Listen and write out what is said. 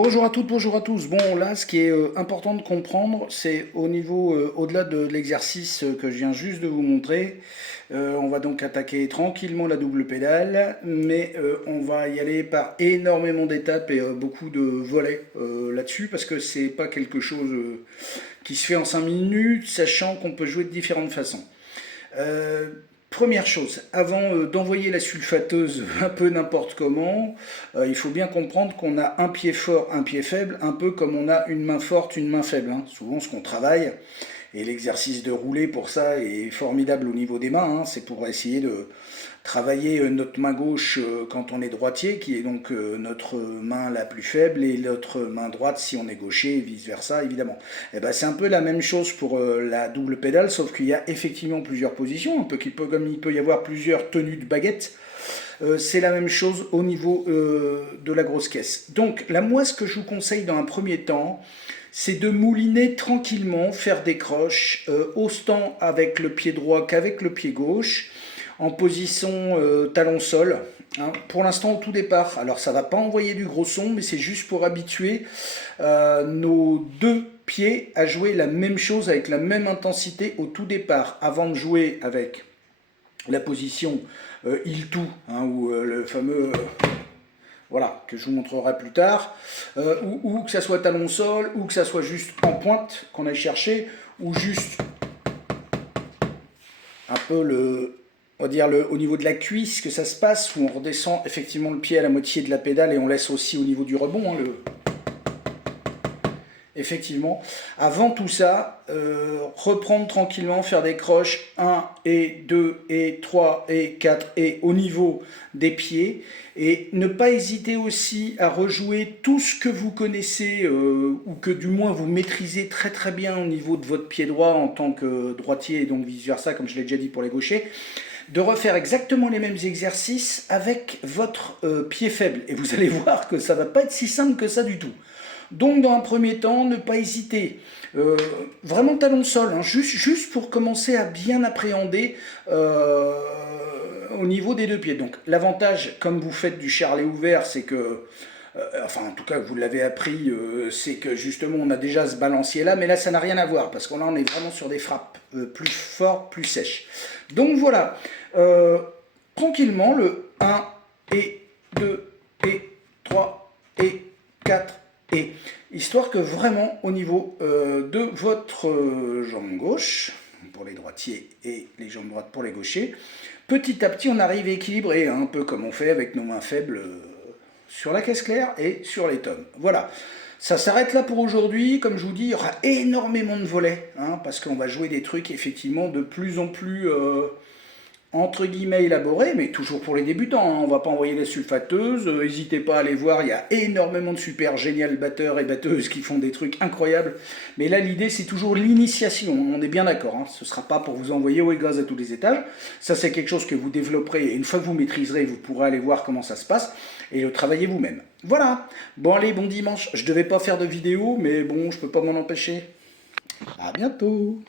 Bonjour à toutes, bonjour à tous. Bon, là, ce qui est important de comprendre, c'est au niveau, au-delà de l'exercice que je viens juste de vous montrer, on va donc attaquer tranquillement la double pédale, mais on va y aller par énormément d'étapes et beaucoup de volets là-dessus, parce que c'est pas quelque chose qui se fait en 5 minutes, sachant qu'on peut jouer de différentes façons. Euh, Première chose, avant d'envoyer la sulfateuse un peu n'importe comment, il faut bien comprendre qu'on a un pied fort, un pied faible, un peu comme on a une main forte, une main faible, hein. Souvent ce qu'on travaille, et l'exercice de rouler pour ça est formidable au niveau des mains, hein. C'est pour essayer de travailler notre main gauche quand on est droitier, qui est donc notre main la plus faible, et notre main droite si on est gaucher, et vice versa évidemment. Et ben, c'est un peu la même chose pour la double pédale, sauf qu'il y a effectivement plusieurs positions, un peu comme il peut y avoir plusieurs tenues de baguette. C'est la même chose au niveau de la grosse caisse. Donc là, moi, ce que je vous conseille dans un premier temps, c'est de mouliner tranquillement, faire des croches, autant avec le pied droit qu'avec le pied gauche, en position talon-sol. Hein. Pour l'instant, au tout départ, alors ça ne va pas envoyer du gros son, mais c'est juste pour habituer nos deux pieds à jouer la même chose avec la même intensité au tout départ, avant de jouer avec la position il-tout, hein, ou le fameux... voilà, que je vous montrerai plus tard, ou que ça soit talon-sol, ou que ça soit juste en pointe qu'on aille chercher, ou juste un peu on va dire au niveau de la cuisse que ça se passe, où on redescend effectivement le pied à la moitié de la pédale et on laisse aussi au niveau du rebond, hein, effectivement. Avant tout ça, reprendre tranquillement, faire des croches 1 et 2 et 3 et 4 et au niveau des pieds. Et ne pas hésiter aussi à rejouer tout ce que vous connaissez ou que du moins vous maîtrisez très très bien au niveau de votre pied droit en tant que droitier et donc vice versa, comme je l'ai déjà dit pour les gauchers, de refaire exactement les mêmes exercices avec votre pied faible. Et vous allez voir que ça ne va pas être si simple que ça du tout. Donc dans un premier temps, ne pas hésiter. Vraiment talon-sol, hein, juste pour commencer à bien appréhender au niveau des deux pieds. Donc l'avantage, comme vous faites du charlet ouvert, c'est que, enfin en tout cas vous l'avez appris, c'est que justement on a déjà ce balancier là, mais là ça n'a rien à voir, parce qu'on là on est vraiment sur des frappes plus fortes, plus sèches. Donc voilà, tranquillement le 1 et 2 et 3 et 4 et histoire que vraiment au niveau de votre jambe gauche, pour les droitiers et les jambes droites pour les gauchers, petit à petit on arrive à équilibrer, hein, un peu comme on fait avec nos mains faibles sur la caisse claire et sur les tomes. Voilà, ça s'arrête là pour aujourd'hui. Comme je vous dis, il y aura énormément de volets, hein, parce qu'on va jouer des trucs effectivement de plus en plus entre guillemets élaboré, mais toujours pour les débutants, hein. On ne va pas envoyer la sulfateuse, n'hésitez pas à aller voir, il y a énormément de super génial batteurs et batteuses qui font des trucs incroyables, mais là l'idée c'est toujours l'initiation, on est bien d'accord, hein. Ce ne sera pas pour vous envoyer au gaz à tous les étages, ça c'est quelque chose que vous développerez, et une fois que vous maîtriserez, vous pourrez aller voir comment ça se passe, et le travailler vous-même. Voilà, bon allez, bon dimanche, je ne devais pas faire de vidéo, mais bon, je ne peux pas m'en empêcher. À bientôt.